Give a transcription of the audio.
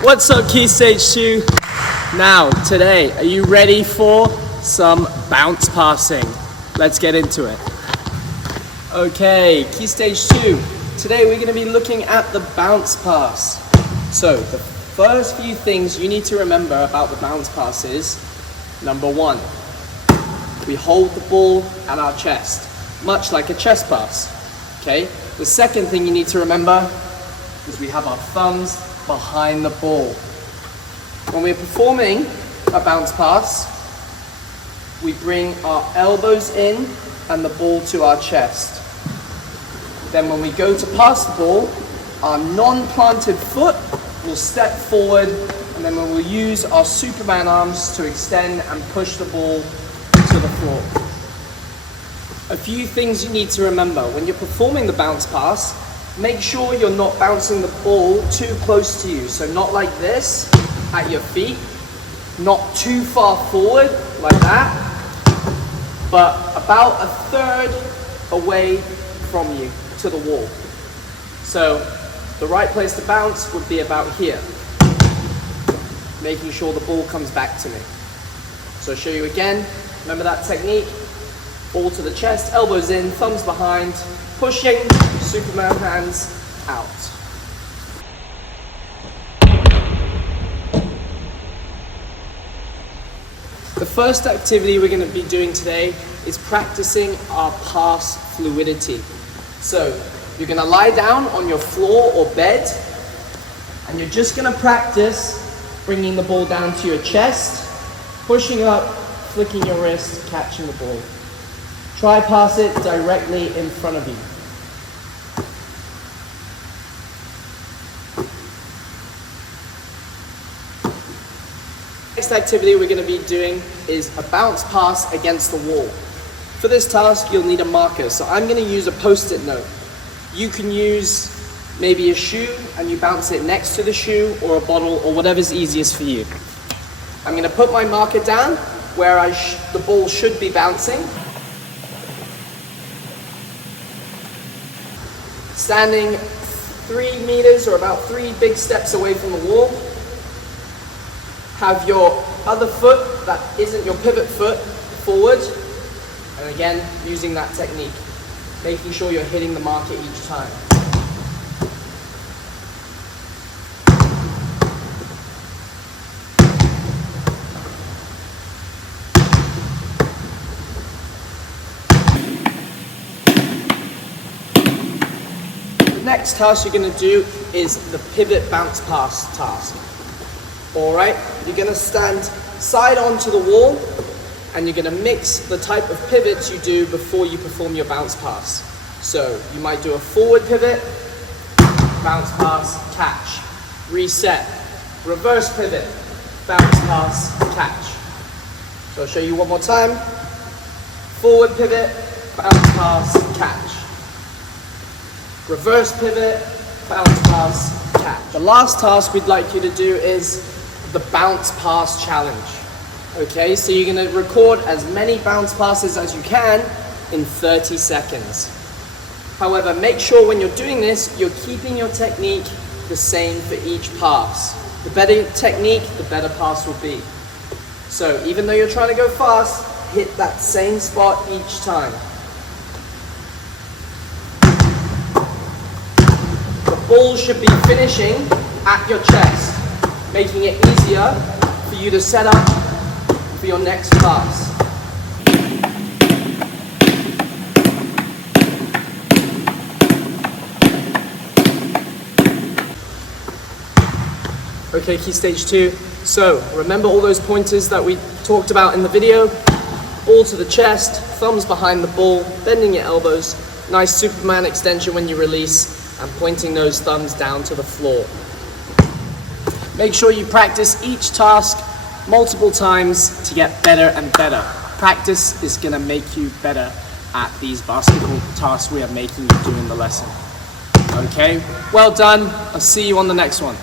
What's up, Key Stage 2? Now, today, are you ready for some bounce passing? Let's get into it. Okay, Key Stage 2. Today we're going to be looking at the bounce pass. So, the first few things you need to remember about the bounce pass is, number one, we hold the ball at our chest, much like a chest pass. Okay? The second thing you need to remember is we have our thumbs behind the ball. When we're performing a bounce pass, we bring our elbows in and the ball to our chest. Then when we go to pass the ball, our non-planted foot will step forward, and then we will use our Superman arms to extend and push the ball to the floor. A few things you need to remember. When you're performing the bounce pass, make sure you're not bouncing the ball too close to you. So not like this at your feet, not too far forward like that, but about a third away from you to the wall. So the right place to bounce would be about here, making sure the ball comes back to me. So I'll show you again. Remember that technique? Ball to the chest, elbows in, thumbs behind, pushing, Superman hands out. The first activity we're going to be doing today is practicing our pass fluidity. So you're going to lie down on your floor or bed, and you're just going to practice bringing the ball down to your chest, pushing up, flicking your wrist, catching the ball. Try pass it directly in front of you. Next activity we're going to be doing is a bounce pass against the wall. For this task, you'll need a marker. So I'm going to use a post-it note. You can use maybe a shoe and you bounce it next to the shoe, or a bottle, or whatever's easiest for you. I'm going to put my marker down where the ball should be bouncing. Standing 3 meters or about 3 big steps away from the wall. Have your other foot that isn't your pivot foot forward, and again using that technique, making sure you're hitting the marker each time. The next task you're going to do is the pivot bounce pass task. Alright, you're going to stand side on to the wall, and you're going to mix the type of pivots you do before you perform your bounce pass. So you might do a forward pivot, bounce pass, catch, reset, reverse pivot, bounce pass, catch. So I'll show you one more time. Forward pivot, bounce pass, catch. Reverse pivot, bounce pass, catch. The last task we'd like you to do is the bounce pass challenge. Okay, so you're going to record as many bounce passes as you can in 30 seconds. However, make sure when you're doing this, you're keeping your technique the same for each pass. The better technique, the better pass will be. So even though you're trying to go fast, hit that same spot each time. The ball should be finishing at your chest, making it easier for you to set up for your next pass. Okay, Key Stage 2. So remember all those pointers that we talked about in the video? Ball to the chest, thumbs behind the ball, bending your elbows, nice Superman extension when you release, and pointing those thumbs down to the floor. Make sure you practice each task multiple times to get better and better. Practice is going to make you better at these basketball tasks we are making you do in the lesson. Okay, well done. I'll see you on the next one.